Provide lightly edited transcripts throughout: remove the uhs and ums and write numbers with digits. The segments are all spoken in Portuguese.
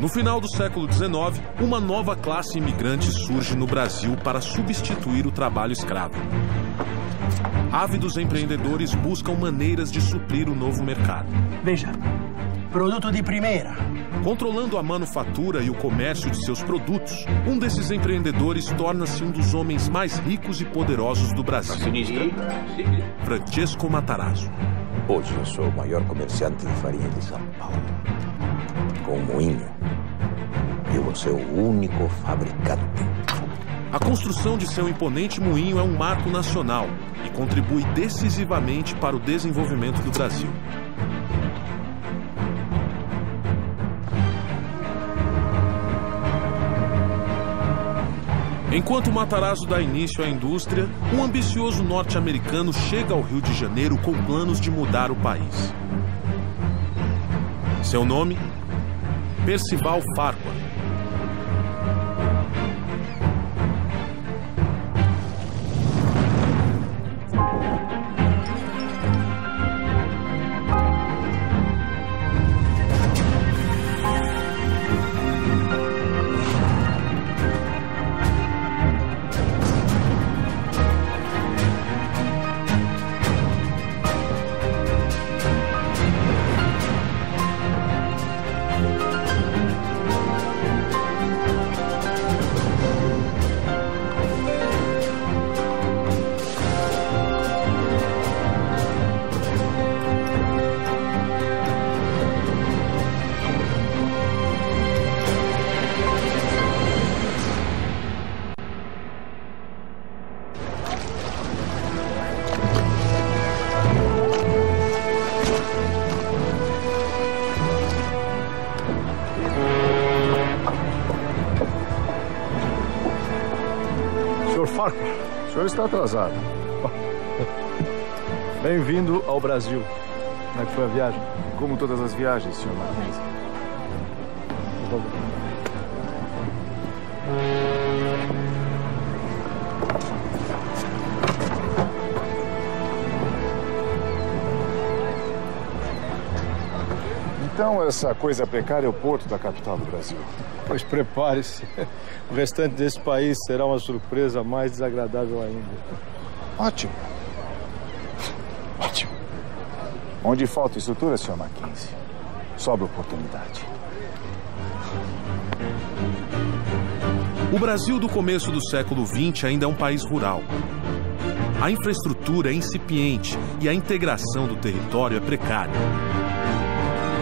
No final do século XIX, uma nova classe imigrante surge no Brasil para substituir o trabalho escravo. Ávidos empreendedores buscam maneiras de suprir o novo mercado. Veja, produto de primeira. Controlando a manufatura e o comércio de seus produtos, um desses empreendedores torna-se um dos homens mais ricos e poderosos do Brasil. Francesco Matarazzo. Hoje eu sou o maior comerciante de farinha de São Paulo. Com um moinho, eu vou ser o único fabricante. A construção de seu imponente moinho é um marco nacional e contribui decisivamente para o desenvolvimento do Brasil. Enquanto Matarazzo dá início à indústria, um ambicioso norte-americano chega ao Rio de Janeiro com planos de mudar o país. Seu nome? Percival Farquhar. O senhor está atrasado. Bem-vindo ao Brasil. Como é que foi a viagem? Como todas as viagens, senhor Mackenzie. Então, essa coisa precária é o porto da capital do Brasil. Pois prepare-se. O restante desse país será uma surpresa mais desagradável ainda. Ótimo. Ótimo. Onde falta estrutura, senhor Mackenzie, sobra oportunidade. O Brasil do começo do século XX ainda é um país rural. A infraestrutura é incipiente e a integração do território é precária.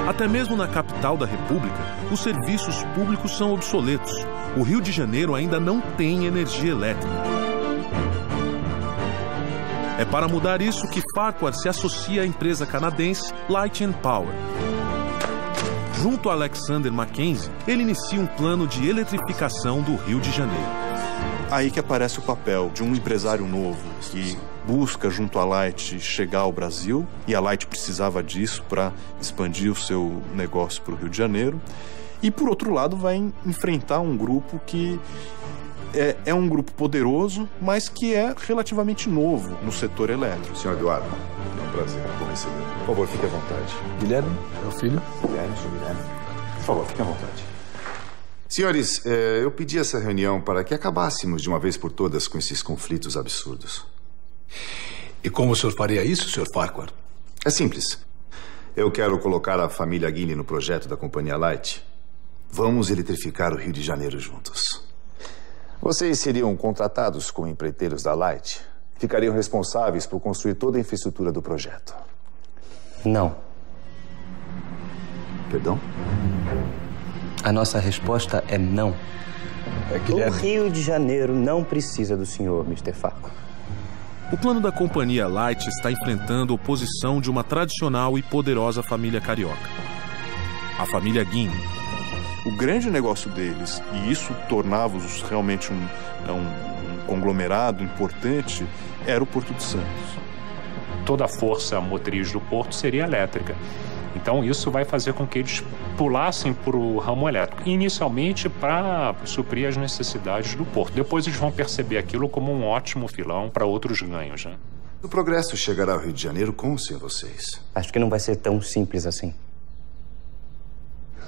Até mesmo na capital da República, os serviços públicos são obsoletos. O Rio de Janeiro ainda não tem energia elétrica. É para mudar isso que Farquhar se associa à empresa canadense Light and Power. Junto a Alexander Mackenzie, ele inicia um plano de eletrificação do Rio de Janeiro. Aí que aparece o papel de um empresário novo que busca, junto à Light, chegar ao Brasil, e a Light precisava disso para expandir o seu negócio para o Rio de Janeiro. E, por outro lado, vai enfrentar um grupo que é um grupo poderoso, mas que é relativamente novo no setor elétrico. Senhor Eduardo, é um prazer recebê-lo. Por favor, fique à vontade. Guilherme, meu filho. Guilherme, senhor Guilherme. Por favor, fique à vontade. Senhores, eu pedi essa reunião para que acabássemos de uma vez por todas com esses conflitos absurdos. E como o senhor faria isso, senhor Farquhar? É simples. Eu quero colocar a família Guinea no projeto da Companhia Light. Vamos eletrificar o Rio de Janeiro juntos. Vocês seriam contratados como empreiteiros da Light. Ficariam responsáveis por construir toda a infraestrutura do projeto. Não. Perdão? A nossa resposta é não. Guilherme. O Rio de Janeiro não precisa do senhor, Mr. Farquhar. O plano da Companhia Light está enfrentando a oposição de uma tradicional e poderosa família carioca. A família Guinea. O grande negócio deles, e isso tornava-os realmente um conglomerado importante, era o Porto de Santos. Toda a força motriz do porto seria elétrica. Então, isso vai fazer com que eles pulassem para o ramo elétrico. Inicialmente, para suprir as necessidades do porto. Depois, eles vão perceber aquilo como um ótimo filão para outros ganhos, né? O progresso chegará ao Rio de Janeiro com ou sem vocês? Acho que não vai ser tão simples assim.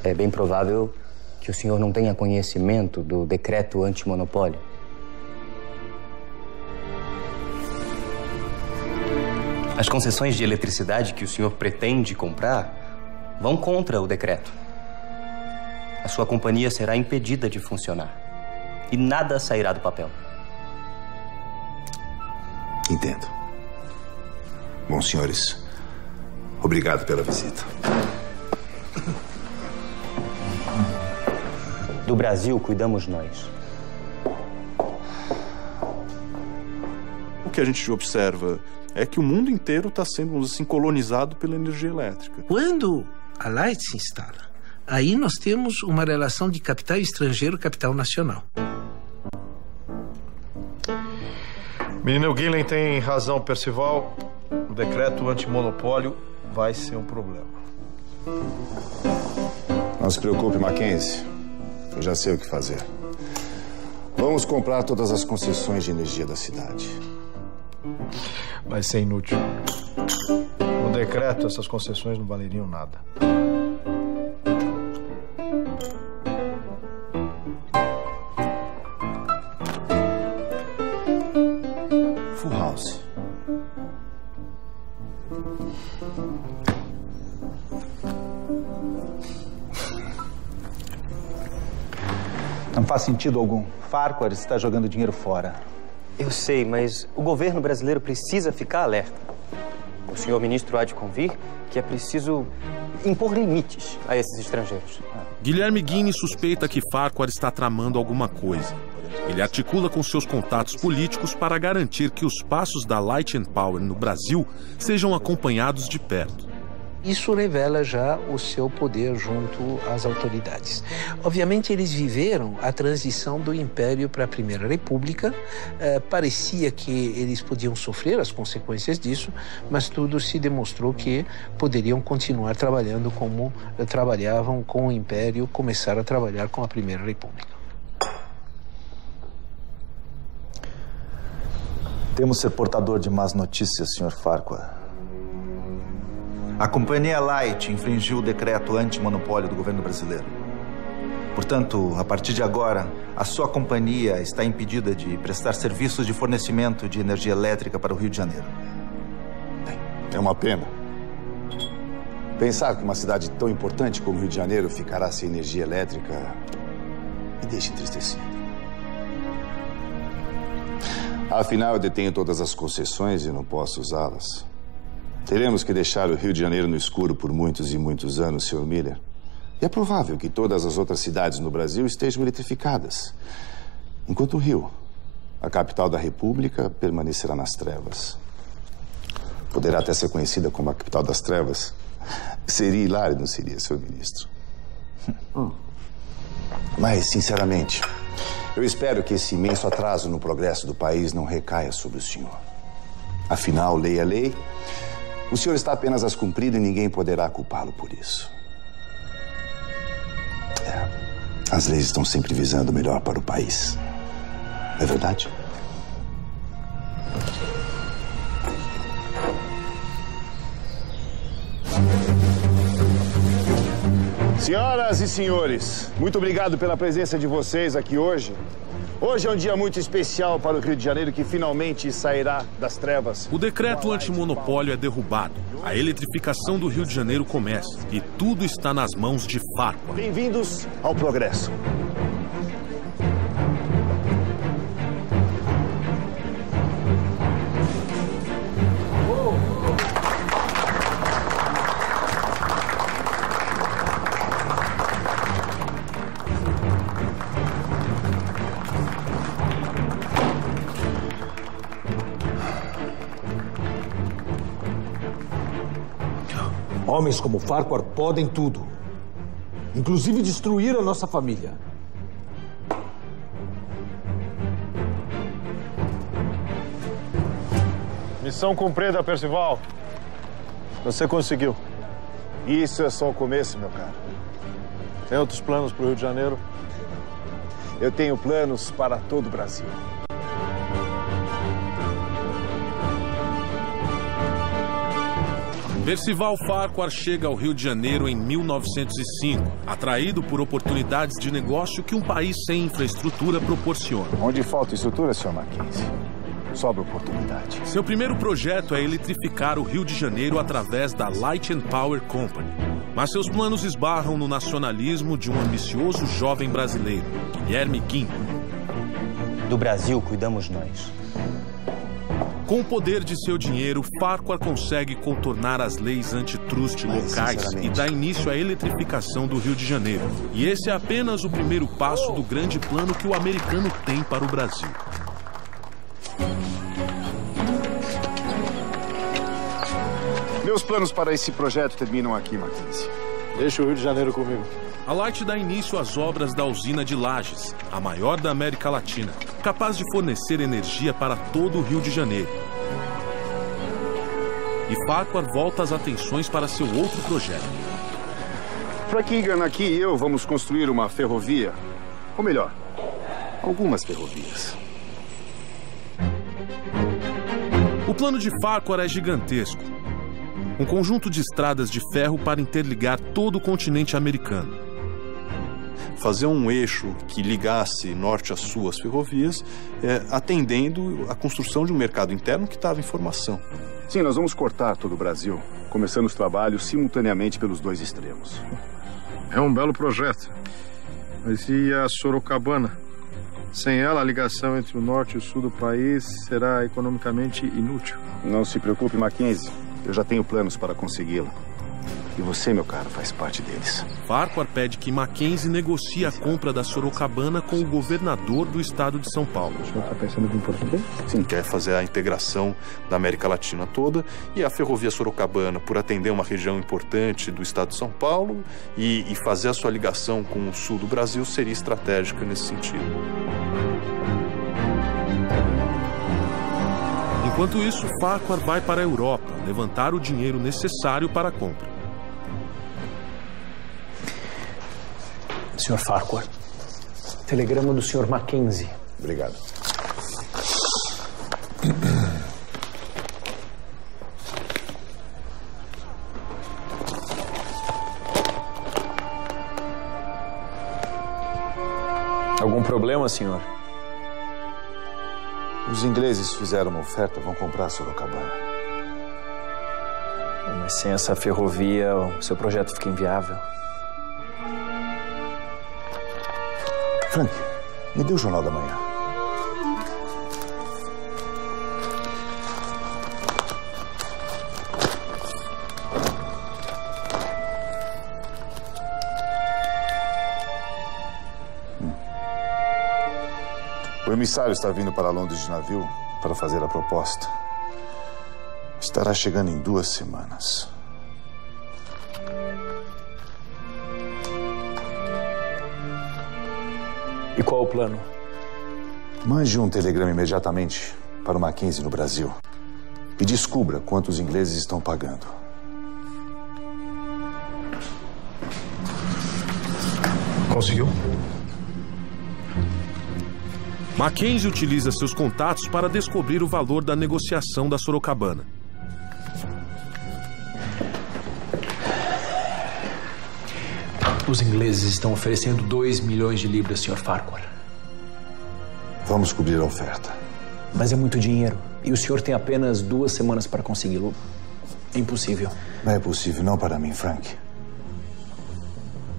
É bem provável que o senhor não tenha conhecimento do decreto antimonopólio? As concessões de eletricidade que o senhor pretende comprar vão contra o decreto. A sua companhia será impedida de funcionar e nada sairá do papel. Entendo. Bom, senhores, obrigado pela visita. Do Brasil, cuidamos nós. O que a gente observa é que o mundo inteiro está sendo, vamos dizer assim, colonizado pela energia elétrica. Quando a Light se instala, aí nós temos uma relação de capital estrangeiro e capital nacional. Menino Guilherme tem razão, Percival. O decreto antimonopólio vai ser um problema. Não se preocupe, Mackenzie. Eu já sei o que fazer. Vamos comprar todas as concessões de energia da cidade. Vai ser inútil. No decreto, essas concessões não valeriam nada. Full House. Não faz sentido algum. Farquhar está jogando dinheiro fora. Eu sei, mas o governo brasileiro precisa ficar alerta. O senhor ministro há de convir que é preciso impor limites a esses estrangeiros. Guilherme Guiney suspeita que Farquhar está tramando alguma coisa. Ele articula com seus contatos políticos para garantir que os passos da Light and Power no Brasil sejam acompanhados de perto. Isso revela já o seu poder junto às autoridades. Obviamente, eles viveram a transição do Império para a Primeira República. Parecia que eles podiam sofrer as consequências disso, mas tudo se demonstrou que poderiam continuar trabalhando como trabalhavam com o Império, começar a trabalhar com a Primeira República. Temos ser portador de más notícias, Sr. Farquhar. A Companhia Light infringiu o decreto antimonopólio do governo brasileiro. Portanto, a partir de agora, a sua companhia está impedida de prestar serviços de fornecimento de energia elétrica para o Rio de Janeiro. É uma pena. Pensar que uma cidade tão importante como o Rio de Janeiro ficará sem energia elétrica me deixa entristecido. Afinal, eu detenho todas as concessões e não posso usá-las. Teremos que deixar o Rio de Janeiro no escuro por muitos e muitos anos, Sr. Miller. E é provável que todas as outras cidades no Brasil estejam eletrificadas. Enquanto o Rio, a capital da República, permanecerá nas trevas. Poderá até ser conhecida como a capital das trevas. Seria hilário, não seria, Sr. Ministro? Mas, sinceramente, eu espero que esse imenso atraso no progresso do país não recaia sobre o senhor. Afinal, lei é lei. O senhor está apenas as cumprir e ninguém poderá culpá-lo por isso. As leis estão sempre visando o melhor para o país. Não é verdade? Senhoras e senhores, muito obrigado pela presença de vocês aqui hoje. Hoje é um dia muito especial para o Rio de Janeiro, que finalmente sairá das trevas. O decreto antimonopólio é derrubado. A eletrificação do Rio de Janeiro começa. E tudo está nas mãos de Farquhar. Bem-vindos ao progresso. Homens como Farquhar podem tudo, inclusive destruir a nossa família. Missão cumprida, Percival. Você conseguiu. Isso é só o começo, meu caro. Tem outros planos para o Rio de Janeiro? Eu tenho planos para todo o Brasil. Percival Farquhar chega ao Rio de Janeiro em 1905, atraído por oportunidades de negócio que um país sem infraestrutura proporciona. Onde falta estrutura, Sr. Mackenzie, sobra oportunidade. Seu primeiro projeto é eletrificar o Rio de Janeiro através da Light and Power Company. Mas seus planos esbarram no nacionalismo de um ambicioso jovem brasileiro, Guilherme Guinle. Do Brasil cuidamos nós. Com o poder de seu dinheiro, Farquhar consegue contornar as leis antitruste locais e dá início à eletrificação do Rio de Janeiro. E esse é apenas o primeiro passo do grande plano que o americano tem para o Brasil. Meus planos para esse projeto terminam aqui, Mackenzie. Deixa o Rio de Janeiro comigo. A Light dá início às obras da usina de Lages, a maior da América Latina, capaz de fornecer energia para todo o Rio de Janeiro. E Farquhar volta as atenções para seu outro projeto. Frank Egan aqui e eu vamos construir uma ferrovia. Ou melhor, algumas ferrovias. O plano de Farquhar é gigantesco. Um conjunto de estradas de ferro para interligar todo o continente americano. Fazer um eixo que ligasse norte a sul as ferrovias, atendendo à construção de um mercado interno que estava em formação. Sim, nós vamos cortar todo o Brasil, começando os trabalhos simultaneamente pelos dois extremos. É um belo projeto. Mas e a Sorocabana? Sem ela, a ligação entre o norte e o sul do país será economicamente inútil. Não se preocupe, Mackenzie. Eu já tenho planos para consegui-la. E você, meu caro, faz parte deles. Farquhar pede que Mackenzie negocie a compra da Sorocabana com o governador do estado de São Paulo. O senhor está pensando em português? Sim, quer fazer a integração da América Latina toda. E a ferrovia Sorocabana, por atender uma região importante do estado de São Paulo e fazer a sua ligação com o sul do Brasil, seria estratégica nesse sentido. Enquanto isso, Farquhar vai para a Europa levantar o dinheiro necessário para a compra. Sr. Farquhar, telegrama do Sr. Mackenzie. Obrigado. Algum problema, senhor? Os ingleses fizeram uma oferta, vão comprar a Sorocabana. Mas sem essa ferrovia, o seu projeto fica inviável. Frank, me dê o Jornal da Manhã. O emissário está vindo para Londres de navio para fazer a proposta. Estará chegando em 2 semanas. E qual o plano? Mande um telegrama imediatamente para o Mackenzie no Brasil e descubra quanto os ingleses estão pagando. Conseguiu? Mackenzie utiliza seus contatos para descobrir o valor da negociação da Sorocabana. Os ingleses estão oferecendo 2 milhões de libras, Sr. Farquhar. Vamos cobrir a oferta. Mas é muito dinheiro. E o senhor tem apenas 2 semanas para consegui-lo. É impossível. Não é possível, não para mim, Frank.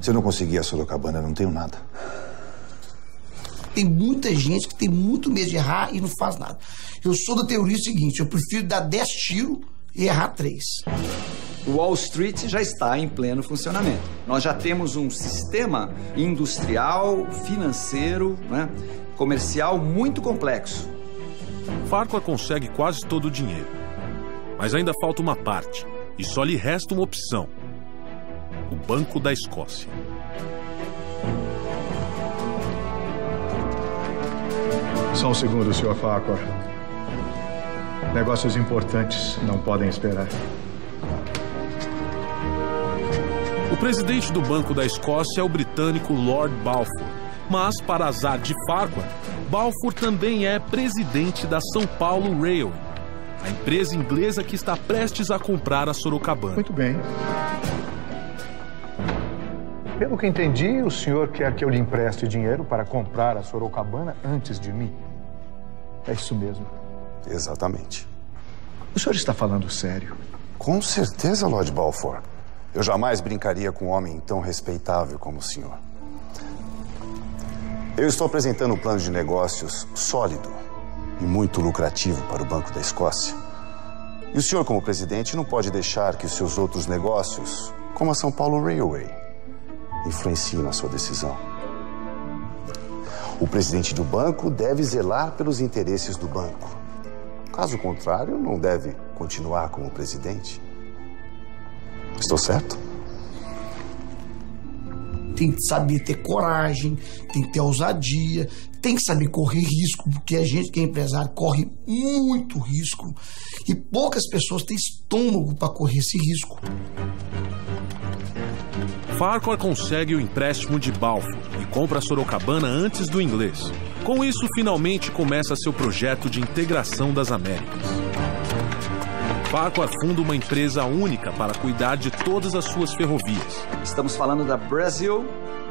Se eu não conseguir a Sorocabana, eu não tenho nada. Tem muita gente que tem muito medo de errar e não faz nada. Eu sou da teoria seguinte, eu prefiro dar 10 tiros e errar 3. O Wall Street já está em pleno funcionamento. Nós já temos um sistema industrial, financeiro, comercial muito complexo. Farquhar consegue quase todo o dinheiro. Mas ainda falta uma parte. E só lhe resta uma opção. O Banco da Escócia. Só um segundo, Sr. Farquhar. Negócios importantes não podem esperar. O presidente do Banco da Escócia é o britânico Lord Balfour. Mas, para azar de Farquhar, Balfour também é presidente da São Paulo Railway. a empresa inglesa que está prestes a comprar a Sorocabana. Muito bem. Pelo que entendi, o senhor quer que eu lhe empreste dinheiro para comprar a Sorocabana antes de mim. É isso mesmo. Exatamente. O senhor está falando sério? Com certeza, Lord Balfour. Eu jamais brincaria com um homem tão respeitável como o senhor. Eu estou apresentando um plano de negócios sólido e muito lucrativo para o Banco da Escócia. E o senhor, como presidente, não pode deixar que os seus outros negócios, como a São Paulo Railway, influenciem na sua decisão. O presidente do banco deve zelar pelos interesses do banco. Caso contrário, não deve continuar como presidente. Estou certo? Tem que saber ter coragem, tem que ter ousadia, tem que saber correr risco, porque a gente que é empresário corre muito risco e poucas pessoas têm estômago para correr esse risco. Farquhar consegue o empréstimo de Balfour e compra a Sorocabana antes do inglês. Com isso, finalmente começa seu projeto de integração das Américas. Farquhar funda uma empresa única para cuidar de todas as suas ferrovias. Estamos falando da Brazil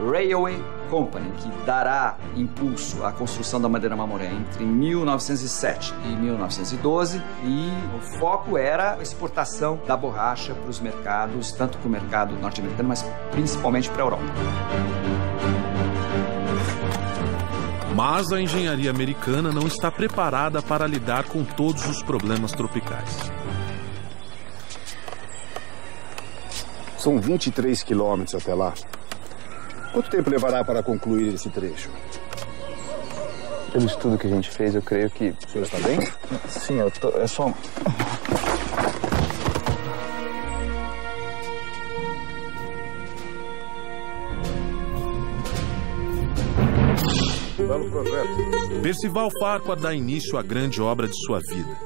Railway Company, que dará impulso à construção da Madeira Mamoré entre 1907 e 1912, e o foco era a exportação da borracha para os mercados, tanto para o mercado norte-americano, mas principalmente para a Europa. Mas a engenharia americana não está preparada para lidar com todos os problemas tropicais. São 23 quilômetros até lá. Quanto tempo levará para concluir esse trecho? Pelo estudo que a gente fez, eu creio que... O senhor está bem? Sim, eu tô... É só... Belo projeto. Percival Farquhar dá início à grande obra de sua vida.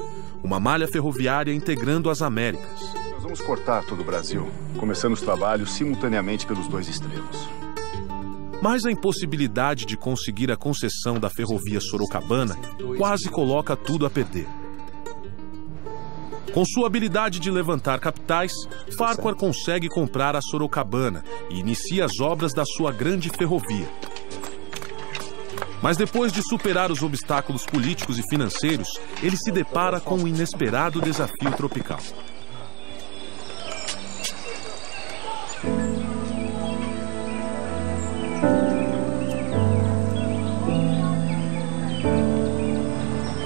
Uma malha ferroviária integrando as Américas. Nós vamos cortar todo o Brasil, começando os trabalhos simultaneamente pelos dois extremos. Mas a impossibilidade de conseguir a concessão da ferrovia Sorocabana quase coloca tudo a perder. Com sua habilidade de levantar capitais, Farquhar consegue comprar a Sorocabana e inicia as obras da sua grande ferrovia. Mas depois de superar os obstáculos políticos e financeiros, ele se depara com um inesperado desafio tropical.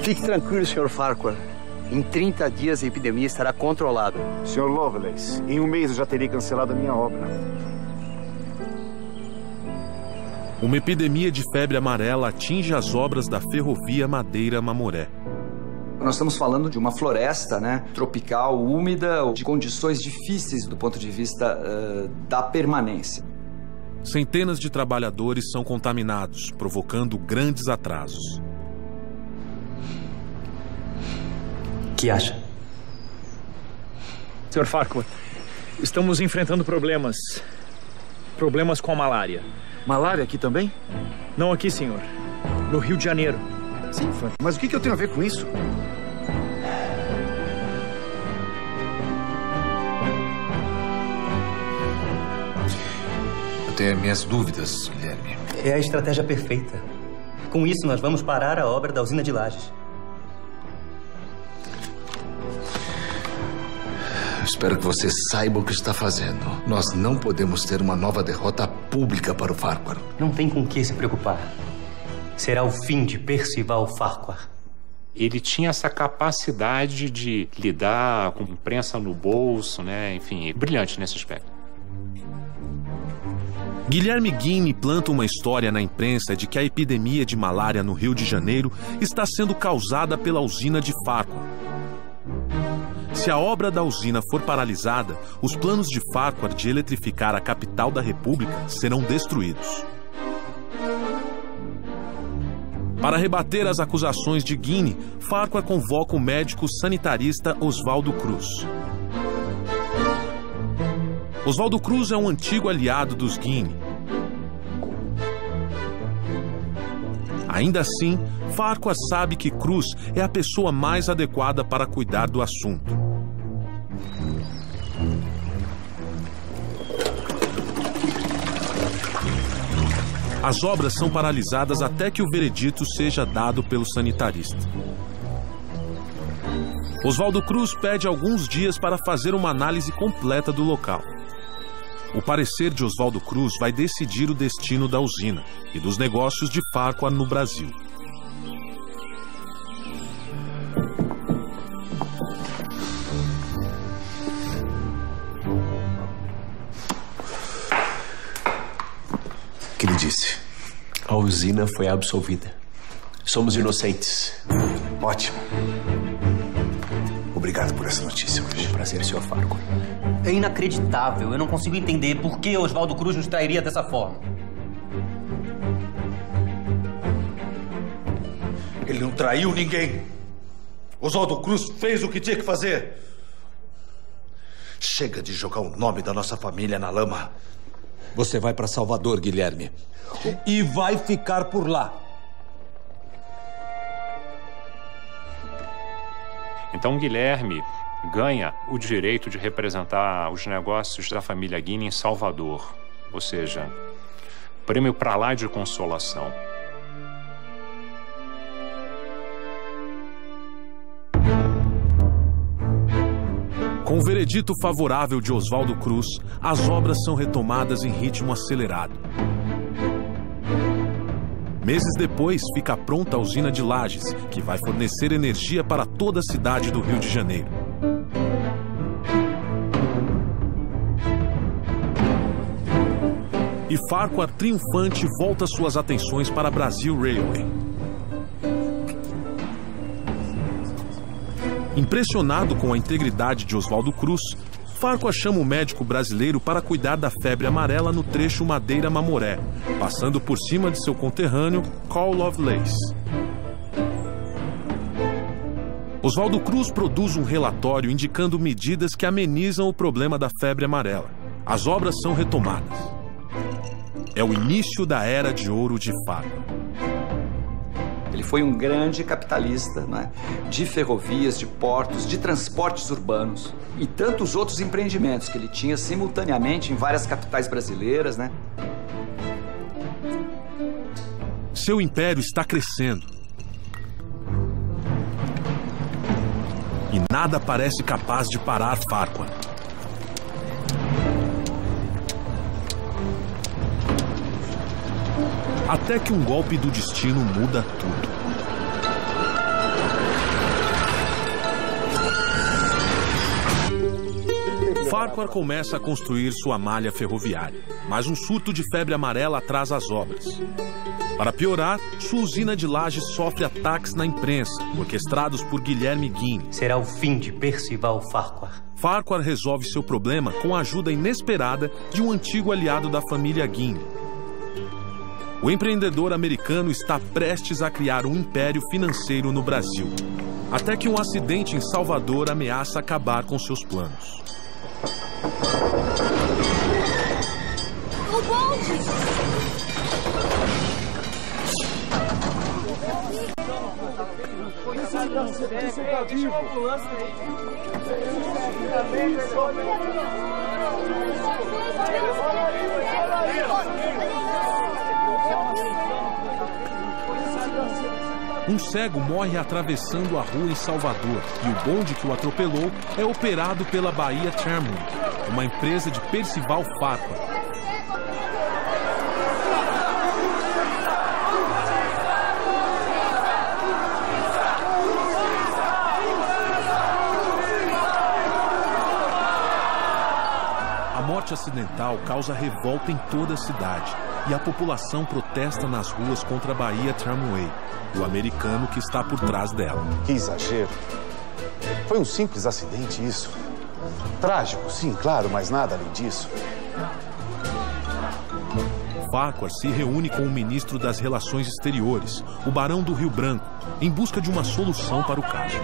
Fique tranquilo, Sr. Farquhar. Em 30 dias a epidemia estará controlada. Sr. Lovelace, em um mês eu já terei cancelado a minha obra. Uma epidemia de febre amarela atinge as obras da ferrovia Madeira Mamoré. Nós estamos falando de uma floresta, né, tropical, úmida, de condições difíceis do ponto de vista da permanência. Centenas de trabalhadores são contaminados, provocando grandes atrasos. O que acha? Sr. Farquhar, estamos enfrentando problemas. Problemas com a malária. Malária aqui também? Não aqui, senhor. No Rio de Janeiro. Sim, Frank. Mas o que eu tenho a ver com isso? Eu tenho minhas dúvidas, Guilherme. É a estratégia perfeita. Com isso, nós vamos parar a obra da usina de Lajes. Espero que você saiba o que está fazendo. Nós não podemos ter uma nova derrota pública para o Farquhar. Não tem com que se preocupar. Será o fim de Percival Farquhar. Ele tinha essa capacidade de lidar com imprensa no bolso, né? Enfim, brilhante nesse aspecto. Guilherme Guiney planta uma história na imprensa de que a epidemia de malária no Rio de Janeiro está sendo causada pela usina de Farquhar. Se a obra da usina for paralisada, os planos de Farquhar de eletrificar a capital da República serão destruídos. Para rebater as acusações de Guiney, Farquhar convoca o médico sanitarista Oswaldo Cruz. Oswaldo Cruz é um antigo aliado dos Guiney. A Ainda assim, Farquhar sabe que Cruz é a pessoa mais adequada para cuidar do assunto. As obras são paralisadas até que o veredito seja dado pelo sanitarista. Oswaldo Cruz pede alguns dias para fazer uma análise completa do local. O parecer de Oswaldo Cruz vai decidir o destino da usina e dos negócios de Farquhar no Brasil. O que ele disse? A usina foi absolvida. Somos inocentes. Ótimo. Obrigado por essa notícia hoje. Um prazer, Sr. Farquhar. É inacreditável. Eu não consigo entender por que Oswaldo Cruz nos trairia dessa forma. Ele não traiu ninguém. Oswaldo Cruz fez o que tinha que fazer. Chega de jogar o nome da nossa família na lama. Você vai para Salvador, Guilherme. E vai ficar por lá. Então, Guilherme ganha o direito de representar os negócios da família Guinea em Salvador. Ou seja, prêmio pra lá de consolação. Com o veredito favorável de Oswaldo Cruz, as obras são retomadas em ritmo acelerado. Meses depois, fica pronta a usina de Lages, que vai fornecer energia para toda a cidade do Rio de Janeiro. E Farquhar, triunfante, volta suas atenções para a Brazil Railway. Impressionado com a integridade de Oswaldo Cruz, Farquhar chama o médico brasileiro para cuidar da febre amarela no trecho Madeira-Mamoré, passando por cima de seu conterrâneo, Carl Lovelace. Oswaldo Cruz produz um relatório indicando medidas que amenizam o problema da febre amarela. As obras são retomadas. É o início da era de ouro de Farquhar. Ele foi um grande capitalista, né? De ferrovias, de portos, de transportes urbanos e tantos outros empreendimentos que ele tinha simultaneamente em várias capitais brasileiras, né? Seu império está crescendo. E nada parece capaz de parar Farquhar. Até que um golpe do destino muda tudo. Farquhar começa a construir sua malha ferroviária, mas um surto de febre amarela atrasa as obras. Para piorar, sua usina de Lages sofre ataques na imprensa, orquestrados por Guilherme Guinea. Será o fim de Percival Farquhar. Farquhar resolve seu problema com a ajuda inesperada de um antigo aliado da família Guinea. O empreendedor americano está prestes a criar um império financeiro no Brasil, até que um acidente em Salvador ameaça acabar com seus planos. O bonde! Um cego morre atravessando a rua em Salvador e o bonde que o atropelou é operado pela Bahia Tramway, uma empresa de Percival Farquhar. A morte acidental causa revolta em toda a cidade e a população protesta nas ruas contra a Bahia Tramway, o americano que está por trás dela. Que exagero. Foi um simples acidente isso. Trágico, sim, claro, mas nada além disso. Farquhar se reúne com o ministro das Relações Exteriores, o Barão do Rio Branco, em busca de uma solução para o caso.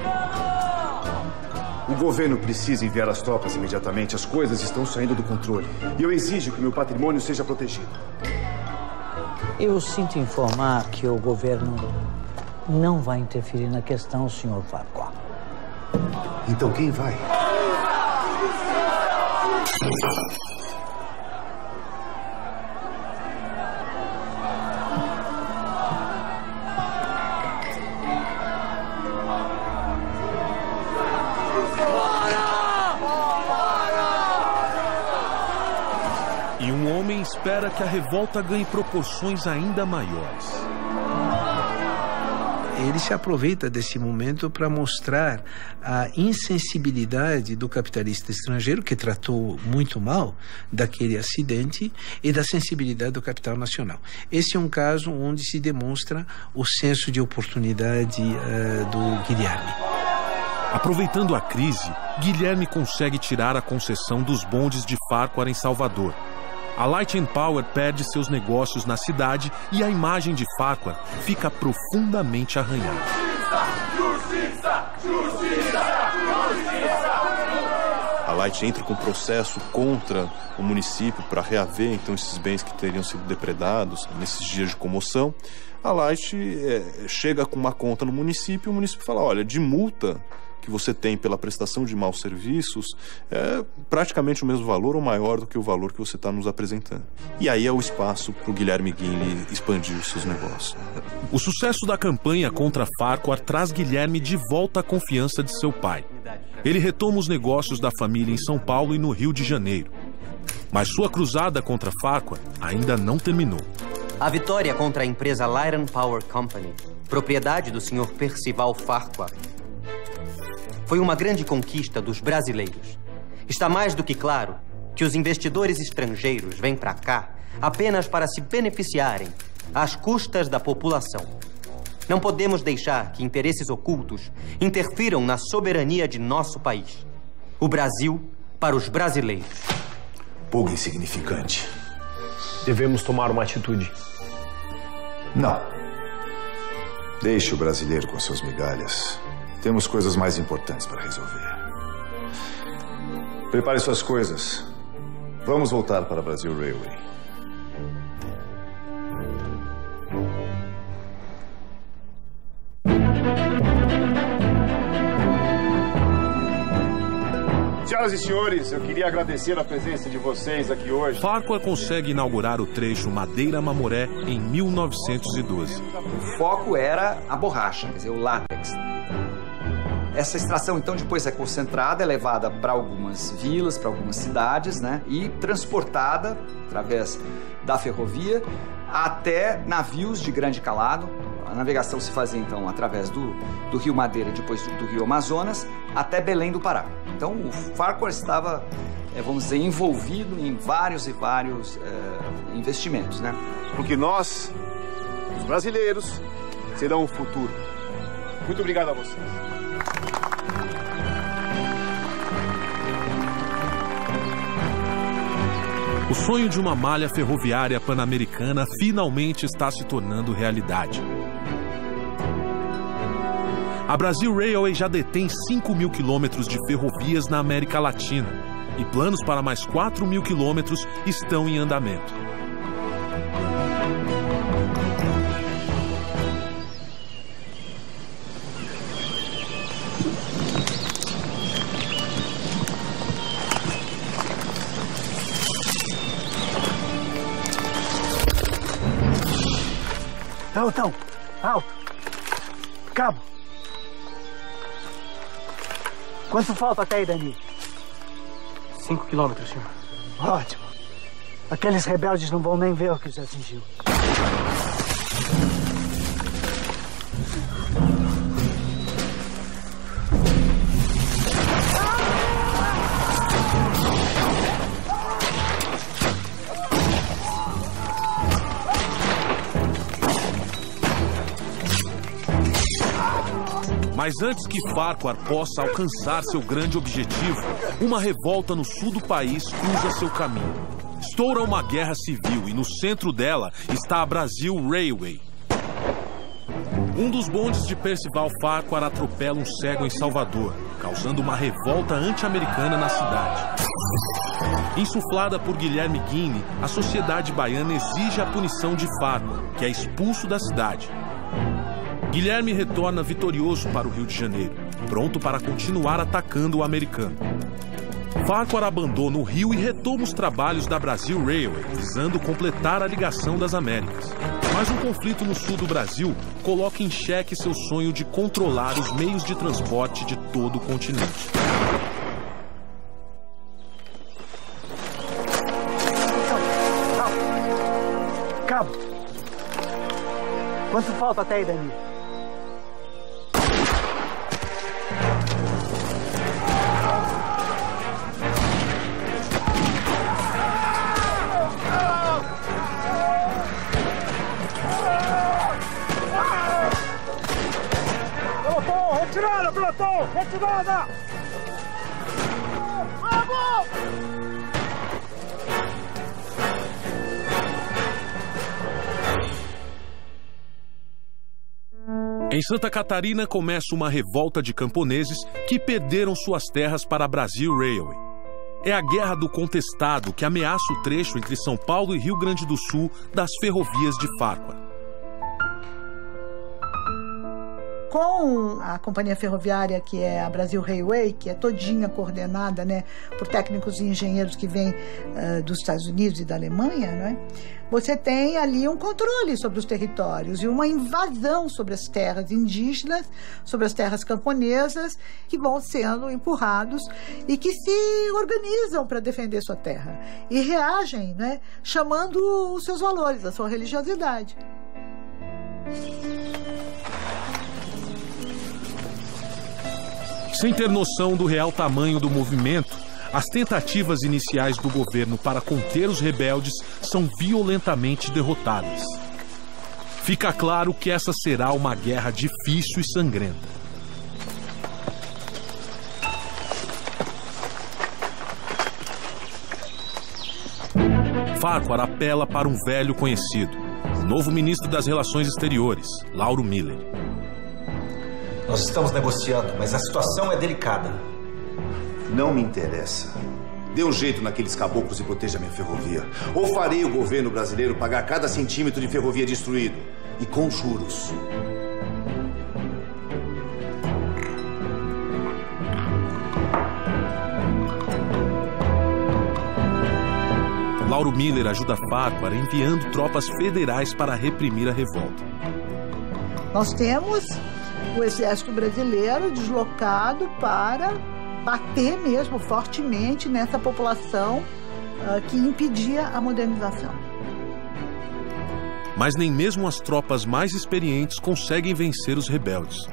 O governo precisa enviar as tropas imediatamente. As coisas estão saindo do controle. E eu exijo que meu patrimônio seja protegido. Eu sinto informar que o governo não vai interferir na questão, Sr. Farquhar. Então quem vai? E um homem espera que a revolta ganhe proporções ainda maiores. Ele se aproveita desse momento para mostrar a insensibilidade do capitalista estrangeiro, que tratou muito mal daquele acidente, e da sensibilidade do capital nacional. Esse é um caso onde se demonstra o senso de oportunidade do Guilherme. Aproveitando a crise, Guilherme consegue tirar a concessão dos bondes de Farquhar em Salvador. A Light and Power perde seus negócios na cidade e a imagem de Farquhar fica profundamente arranhada. Justiça! Justiça! Justiça! A Light entra com processo contra o município para reaver então esses bens que teriam sido depredados nesses dias de comoção. A Light chega com uma conta no município e o município fala, olha, de multa que você tem pela prestação de maus serviços é praticamente o mesmo valor ou maior do que o valor que você está nos apresentando. E aí é o espaço para o Guilherme Guinle expandir os seus negócios. O sucesso da campanha contra Farquhar traz Guilherme de volta à confiança de seu pai. Ele retoma os negócios da família em São Paulo e no Rio de Janeiro. Mas sua cruzada contra Farquhar ainda não terminou. A vitória contra a empresa Light and Power Company, propriedade do Sr. Percival Farquhar, foi uma grande conquista dos brasileiros. Está mais do que claro que os investidores estrangeiros vêm para cá apenas para se beneficiarem às custas da população. Não podemos deixar que interesses ocultos interfiram na soberania de nosso país. O Brasil para os brasileiros. Pouco insignificante. Devemos tomar uma atitude. Não. Deixe o brasileiro com suas migalhas. Temos coisas mais importantes para resolver. Prepare suas coisas. Vamos voltar para Brasil Railway. Senhoras e senhores, eu queria agradecer a presença de vocês aqui hoje. Farquhar consegue inaugurar o trecho Madeira-Mamoré em 1912. O foco era a borracha, quer dizer, o látex. Essa extração, então, depois é concentrada, é levada para algumas vilas, para algumas cidades, né? E transportada, através da ferrovia, até navios de grande calado. A navegação se fazia, então, através do Rio Madeira, depois do Rio Amazonas, até Belém do Pará. Então, o Farquhar estava, vamos dizer, envolvido em vários e vários investimentos, né? Porque nós, os brasileiros, serão o futuro. Muito obrigado a vocês. O sonho de uma malha ferroviária pan-americana finalmente está se tornando realidade. A Brasil Railway já detém 5.000 quilômetros de ferrovias na América Latina e planos para mais 4.000 quilômetros estão em andamento. Pelotão, alto. Cabo. Quanto falta até aí, Dani? 5 quilômetros, senhor. Ótimo. Aqueles rebeldes não vão nem ver o que os atingiu. Mas antes que Farquhar possa alcançar seu grande objetivo, uma revolta no sul do país cruza seu caminho. Estoura uma guerra civil e no centro dela está a Brasil Railway. Um dos bondes de Percival Farquhar atropela um cego em Salvador, causando uma revolta anti-americana na cidade. Insuflada por Guilherme Guinle, a sociedade baiana exige a punição de Farquhar, que é expulso da cidade. Guilherme retorna vitorioso para o Rio de Janeiro, pronto para continuar atacando o americano. Farquhar abandona o Rio e retoma os trabalhos da Brazil Railway, visando completar a ligação das Américas. Mas um conflito no sul do Brasil coloca em xeque seu sonho de controlar os meios de transporte de todo o continente. Cabo, quanto falta até aí, Dani? Retirada, pelotão! Retirada! Vamos! Em Santa Catarina começa uma revolta de camponeses que perderam suas terras para a Brazil Railway. É a Guerra do Contestado que ameaça o trecho entre São Paulo e Rio Grande do Sul das ferrovias de Farquhar. Com a companhia ferroviária, que é a Brazil Railway, que é todinha coordenada, né, por técnicos e engenheiros que vêm dos Estados Unidos e da Alemanha, né, você tem ali um controle sobre os territórios e uma invasão sobre as terras indígenas, sobre as terras camponesas, que vão sendo empurrados e que se organizam para defender sua terra e reagem, né, chamando os seus valores, a sua religiosidade. Sem ter noção do real tamanho do movimento, as tentativas iniciais do governo para conter os rebeldes são violentamente derrotadas. Fica claro que essa será uma guerra difícil e sangrenta. Farquhar apela para um velho conhecido, o novo ministro das Relações Exteriores, Lauro Miller. Nós estamos negociando, mas a situação é delicada. Não me interessa. Dê um jeito naqueles caboclos e proteja minha ferrovia. Ou farei o governo brasileiro pagar cada centímetro de ferrovia destruído. E com juros. Lauro Miller ajuda Farquhar enviando tropas federais para reprimir a revolta. Nós temos o exército brasileiro deslocado para bater mesmo fortemente nessa população que impedia a modernização. Mas nem mesmo as tropas mais experientes conseguem vencer os rebeldes.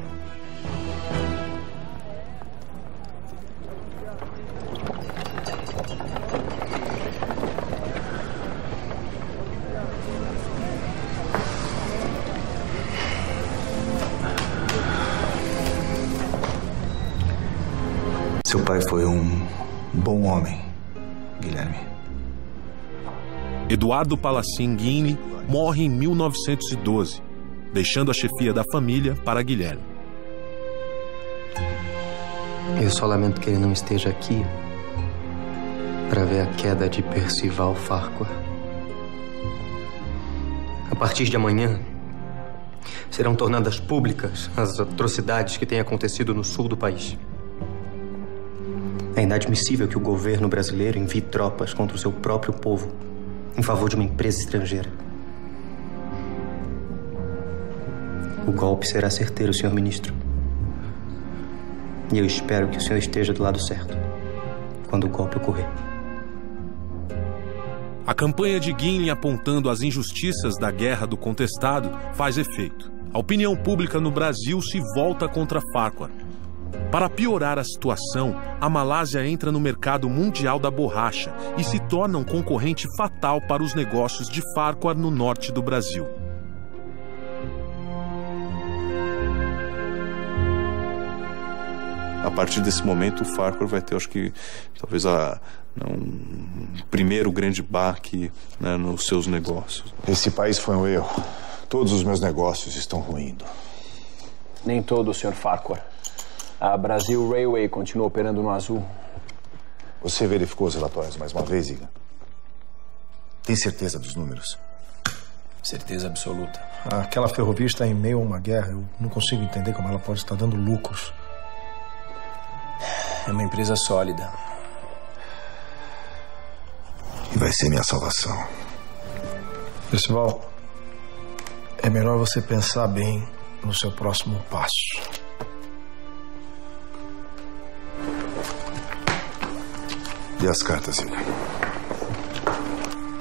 Seu pai foi um bom homem, Guilherme. Eduardo Palacin Guinle morre em 1912, deixando a chefia da família para Guilherme. Eu só lamento que ele não esteja aqui para ver a queda de Percival Farquhar. A partir de amanhã, serão tornadas públicas as atrocidades que têm acontecido no sul do país. É inadmissível que o governo brasileiro envie tropas contra o seu próprio povo em favor de uma empresa estrangeira. O golpe será certeiro, senhor ministro. E eu espero que o senhor esteja do lado certo quando o golpe ocorrer. A campanha de Guinle apontando as injustiças da Guerra do Contestado faz efeito. A opinião pública no Brasil se volta contra Farquhar. Para piorar a situação, a Malásia entra no mercado mundial da borracha e se torna um concorrente fatal para os negócios de Farquhar no norte do Brasil. A partir desse momento, o Farquhar vai ter, acho que, talvez um primeiro grande baque, né, nos seus negócios. Esse país foi um erro. Todos os meus negócios estão ruindo. Nem todo, Sr. Farquhar. A Brasil Railway continua operando no azul. Você verificou os relatórios mais uma vez, Iga? Tem certeza dos números? Certeza absoluta. Aquela ferrovia está em meio a uma guerra. Eu não consigo entender como ela pode estar dando lucros. É uma empresa sólida. E vai ser minha salvação. Percival, é melhor você pensar bem no seu próximo passo. E as cartas, Iga?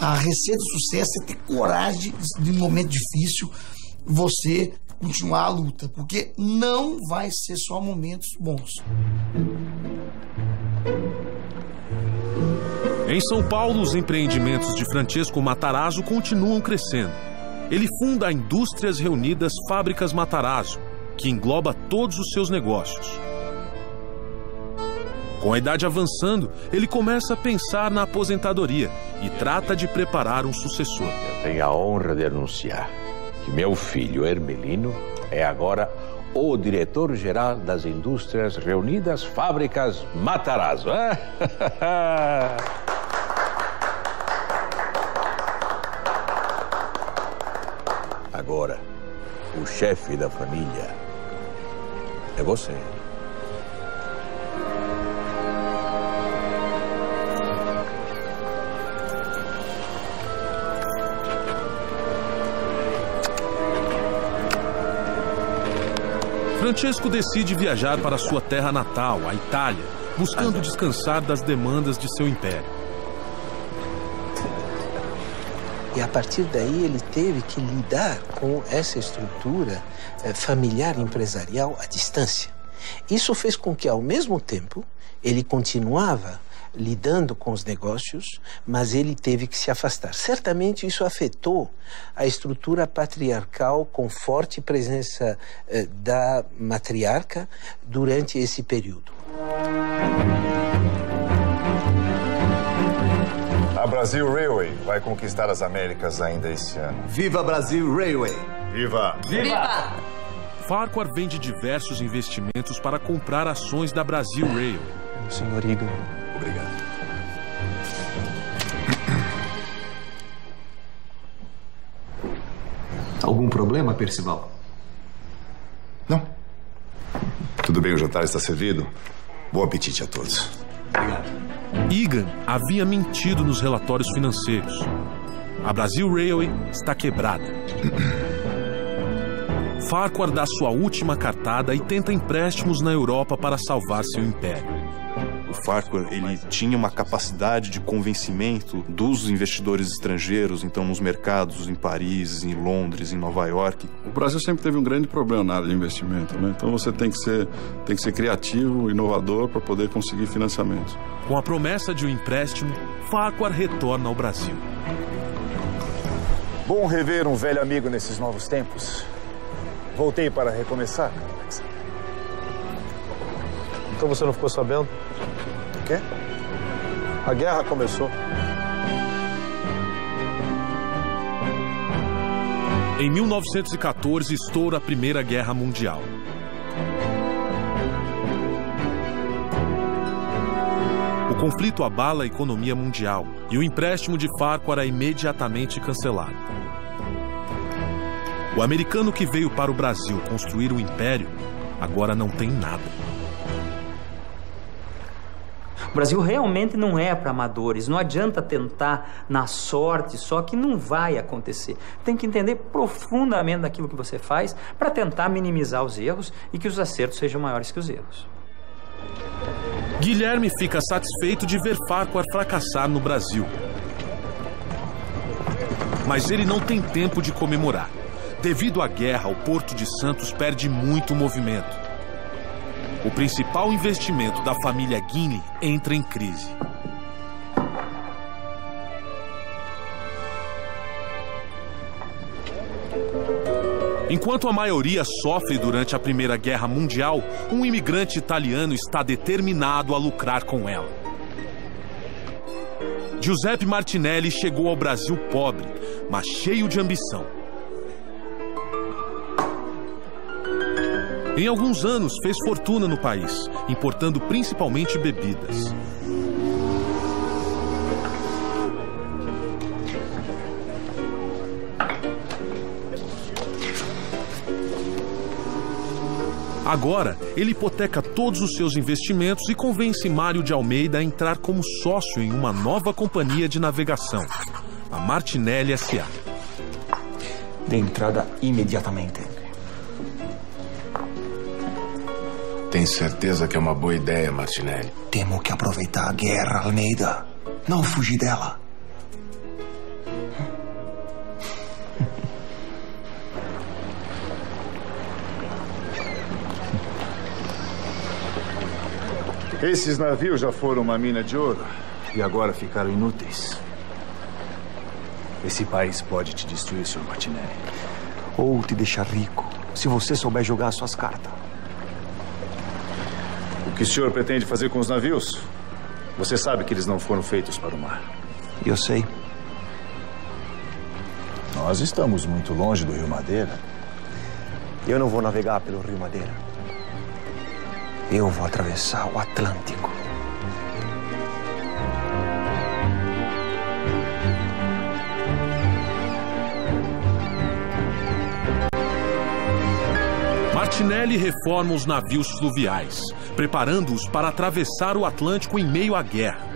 A receita do sucesso é ter coragem de, em um momento difícil, você continuar a luta, porque não vai ser só momentos bons. Em São Paulo, os empreendimentos de Francesco Matarazzo continuam crescendo. Ele funda a Indústrias Reunidas Fábricas Matarazzo, que engloba todos os seus negócios. Com a idade avançando, ele começa a pensar na aposentadoria e trata de preparar um sucessor. Eu tenho a honra de anunciar que meu filho Hermelino é agora o diretor-geral das Indústrias Reunidas Fábricas Matarazzo. Agora, o chefe da família é você. Francesco decide viajar para sua terra natal, a Itália, buscando descansar das demandas de seu império. E a partir daí ele teve que lidar com essa estrutura familiar empresarial à distância. Isso fez com que, ao mesmo tempo, ele continuava lidando com os negócios, mas ele teve que se afastar. Certamente isso afetou a estrutura patriarcal com forte presença da matriarca durante esse período. A Brasil Railway vai conquistar as Américas ainda esse ano. Viva Brasil Railway! Viva! Viva! Farquhar vende diversos investimentos para comprar ações da Brasil Railway. Senhor Iga. Obrigado. Algum problema, Percival? Não. Tudo bem, o jantar está servido. Bom apetite a todos. Obrigado. Egan havia mentido nos relatórios financeiros. A Brasil Railway está quebrada. Farquhar dá sua última cartada e tenta empréstimos na Europa para salvar seu império. O Farquhar, ele tinha uma capacidade de convencimento dos investidores estrangeiros, então nos mercados em Paris, em Londres, em Nova York. O Brasil sempre teve um grande problema na área de investimento, né? Então você tem que ser criativo, inovador para poder conseguir financiamento. Com a promessa de um empréstimo, Farquhar retorna ao Brasil. Bom rever um velho amigo nesses novos tempos. Voltei para recomeçar. Então você não ficou sabendo? O quê? A guerra começou. Em 1914, estoura a Primeira Guerra Mundial. O conflito abala a economia mundial e o empréstimo de Farquhar é imediatamente cancelado. O americano que veio para o Brasil construir um império agora não tem nada. O Brasil realmente não é para amadores. Não adianta tentar na sorte, só que não vai acontecer. Tem que entender profundamente daquilo que você faz para tentar minimizar os erros e que os acertos sejam maiores que os erros. Guilherme fica satisfeito de ver Farquhar fracassar no Brasil. Mas ele não tem tempo de comemorar. Devido à guerra, o Porto de Santos perde muito movimento. O principal investimento da família Guinle entra em crise. Enquanto a maioria sofre durante a Primeira Guerra Mundial, um imigrante italiano está determinado a lucrar com ela. Giuseppe Martinelli chegou ao Brasil pobre, mas cheio de ambição. Em alguns anos, fez fortuna no país, importando principalmente bebidas. Agora, ele hipoteca todos os seus investimentos e convence Mário de Almeida a entrar como sócio em uma nova companhia de navegação, a Martinelli S.A. Dê entrada imediatamente. Tem certeza que é uma boa ideia, Martinelli? Temo que aproveitar a guerra, Almeida. Não fugir dela. Esses navios já foram uma mina de ouro e agora ficaram inúteis. Esse país pode te destruir, Sr. Martinelli. Ou te deixar rico, se você souber jogar suas cartas. O que o senhor pretende fazer com os navios? Você sabe que eles não foram feitos para o mar. Eu sei. Nós estamos muito longe do Rio Madeira. Eu não vou navegar pelo Rio Madeira. Eu vou atravessar o Atlântico. Martinelli reforma os navios fluviais, preparando-os para atravessar o Atlântico em meio à guerra.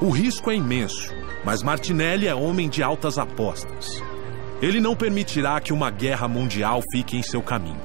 O risco é imenso, mas Martinelli é homem de altas apostas. Ele não permitirá que uma guerra mundial fique em seu caminho.